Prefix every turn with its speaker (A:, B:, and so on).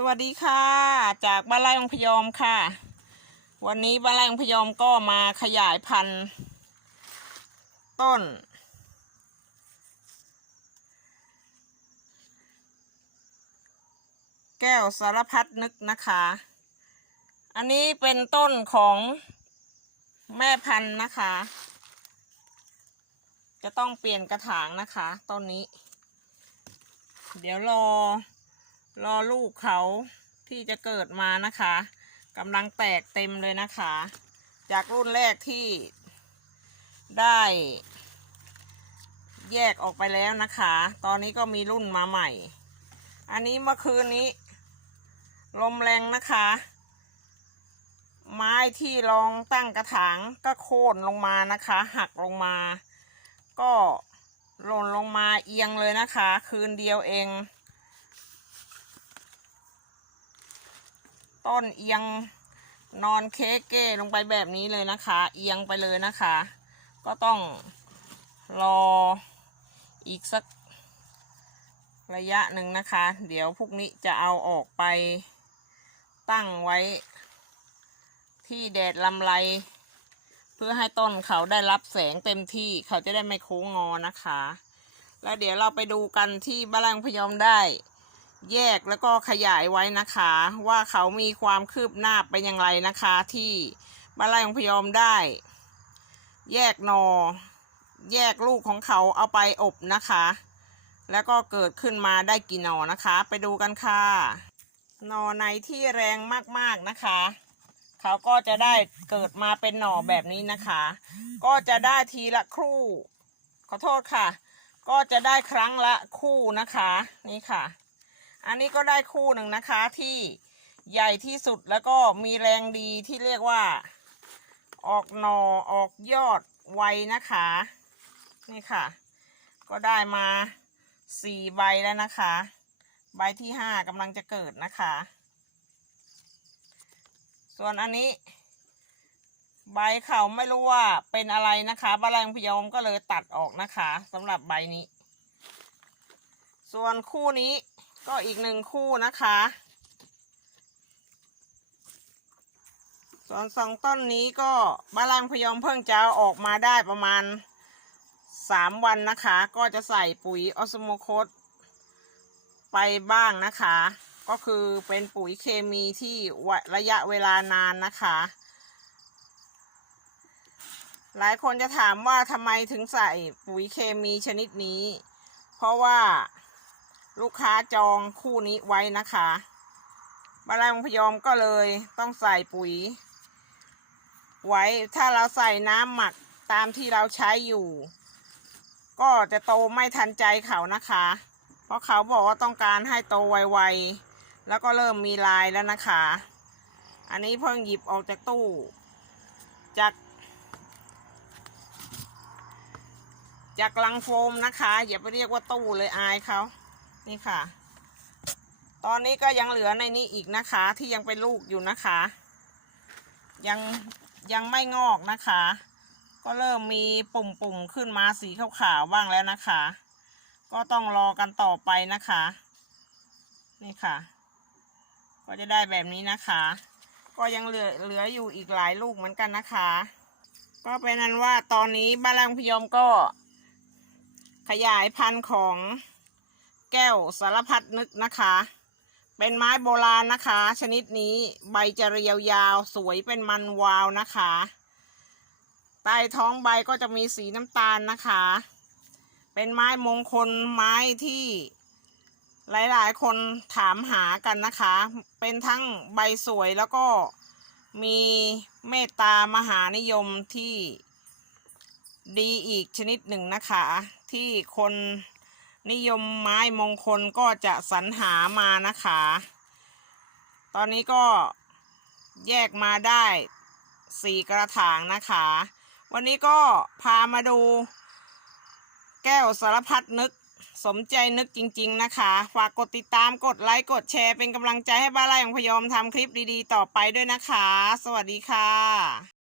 A: สวัสดีค่ะ จากบ้านไร่องพยอมค่ะ วันนี้บ้านไร่องพยอมก็มาขยายพันธุ์ ต้น แก้วสารพัดนึกนะคะ อันนี้เป็นต้นของแม่พันธุ์นะคะ จะต้องเปลี่ยนกระถางนะคะ ต้นนี้ เดี๋ยวรอ รอลูกเขาที่จะเกิดมานะคะกำลังแตกเต็มเลยนะคะ จากรุ่นแรกที่ได้แยกออกไปแล้วนะคะ ตอนนี้ก็มีรุ่นมาใหม่ อันนี้เมื่อคืนนี้ ลมแรงนะคะ ไม้ที่รองตั้งกระถางก็โค่นลงมานะคะ หักลงมา ก็หล่นลงมาเอียงเลยนะคะ คืนเดียวเอง ต้นเอียงนอนเค้กเก้ลงไปแบบนี้เลยนะคะ เอียงไปเลยนะคะ ก็ต้องรออีกสักระยะหนึ่งนะคะ เดี๋ยวพวกนี้จะเอาออกไปตั้งไว้ ที่แดดลำไร เพื่อให้ต้นเขาได้รับแสงเต็มที่เขาจะได้ไม่โค้งงอนะคะ แล้วเดี๋ยวเราไปดูกันที่บ้านลังพยอมได้ แยกแล้วก็ขยายไว้นะคะ ว่าเขามีความคืบหน้าเป็นอย่างไรนะคะ ที่บ้านไร่ของพยอมได้ แยกนอ แยกลูกของเขาเอาไปอบนะคะ แล้วก็เกิดขึ้นมาได้กี่นอนะคะ ไปดูกันค่ะนอในที่แรงมากๆนะคะ เขาก็จะได้เกิดมาเป็นหน่อแบบนี้นะคะ ก็จะได้ทีละคู่ ขอโทษค่ะ ก็จะได้ครั้งละคู่นะคะ นี่ค่ะ อันนี้ก็ได้คู่หนึ่งนะคะที่ใหญ่ที่สุดแล้วก็มีแรงดีที่เรียกว่า ออกหนอออกยอดไวนะคะ นี่ค่ะ ก็ได้มาสี่ใบแล้วนะคะ ใบที่ห้ากำลังจะเกิดนะคะ ส่วนอันนี้ ใบเขาไม่รู้ว่าเป็นอะไรนะคะบาลังพยอมก็เลยตัดออกนะคะสำหรับใบนี้ ส่วนคู่นี้ ก็อีกหนึ่งคู่นะคะ ส่วนสองต้นนี้ก็บาลังพยอมเพิ่งจะเอาออกมาได้ประมาณสามวันนะคะ ก็จะใส่ปุ๋ยออสโมโคสไปบ้างนะคะ ก็คือเป็นปุ๋ยเคมีที่ระยะเวลานานนะคะ หลายคนจะถามว่าทำไมถึงใส่ปุ๋ยเคมีชนิดนี้ เพราะว่า ลูกค้าจองคู่นี้ไว้นะคะบาลังพยอมก็เลยต้องใส่ปุ๋ย ไว้ถ้าเราใส่น้ำหมักตามที่เราใช้อยู่ ก็จะโตไม่ทันใจเขานะคะ เพราะเขาบอกว่าต้องการให้โตไวๆ แล้วก็เริ่มมีลายแล้วนะคะ อันนี้เพิ่งหยิบออกจากตู้ จาก จากลังโฟมนะคะ อย่าไปเรียกว่าตู้เลยอายเขา นี่ค่ะ ตอนนี้ก็ยังเหลือในนี้อีกนะคะ ที่ยังเป็นลูกอยู่นะคะ ยังยังไม่งอกนะคะ ก็เริ่มมีปุ่มๆขึ้นมาสีขาวๆบ้างแล้วนะคะ ก็ต้องรอกันต่อไปนะคะ นี่ค่ะ ก็จะได้แบบนี้นะคะ ก็ยังเหลือเหลืออยู่อีกหลายลูกเหมือนกันนะคะ ก็เป็นนั้นว่าตอนนี้บ้านลังพยอมก็ขยายพันธุ์ของ แก้วสารพัดนึกนะคะ เป็นไม้โบราณนะคะ ชนิดนี้ใบจะเรียวยาวสวยเป็นมันวาวนะคะ ใต้ท้องใบก็จะมีสีน้ำตาลนะคะ เป็นไม้มงคลไม้ที่หลายๆ คนถามหากันนะคะ เป็นทั้งใบสวยแล้วก็มีเมตตามหานิยมที่ดีอีกชนิดหนึ่งนะคะ ที่คน นิยมไม้มงคลก็จะสรรหามานะคะ ตอนนี้ก็แยกมาได้สี่กระถางนะคะ วันนี้ก็พามาดู แก้วสารพัดนึกสมใจนึกจริง ๆ นะคะ ฝากกดติดตามกดไลค์กดแชร์เป็นกำลังใจให้บ้านไร่ของพยอมทำคลิปดีๆ ต่อไปด้วยนะคะ สวัสดีค่ะ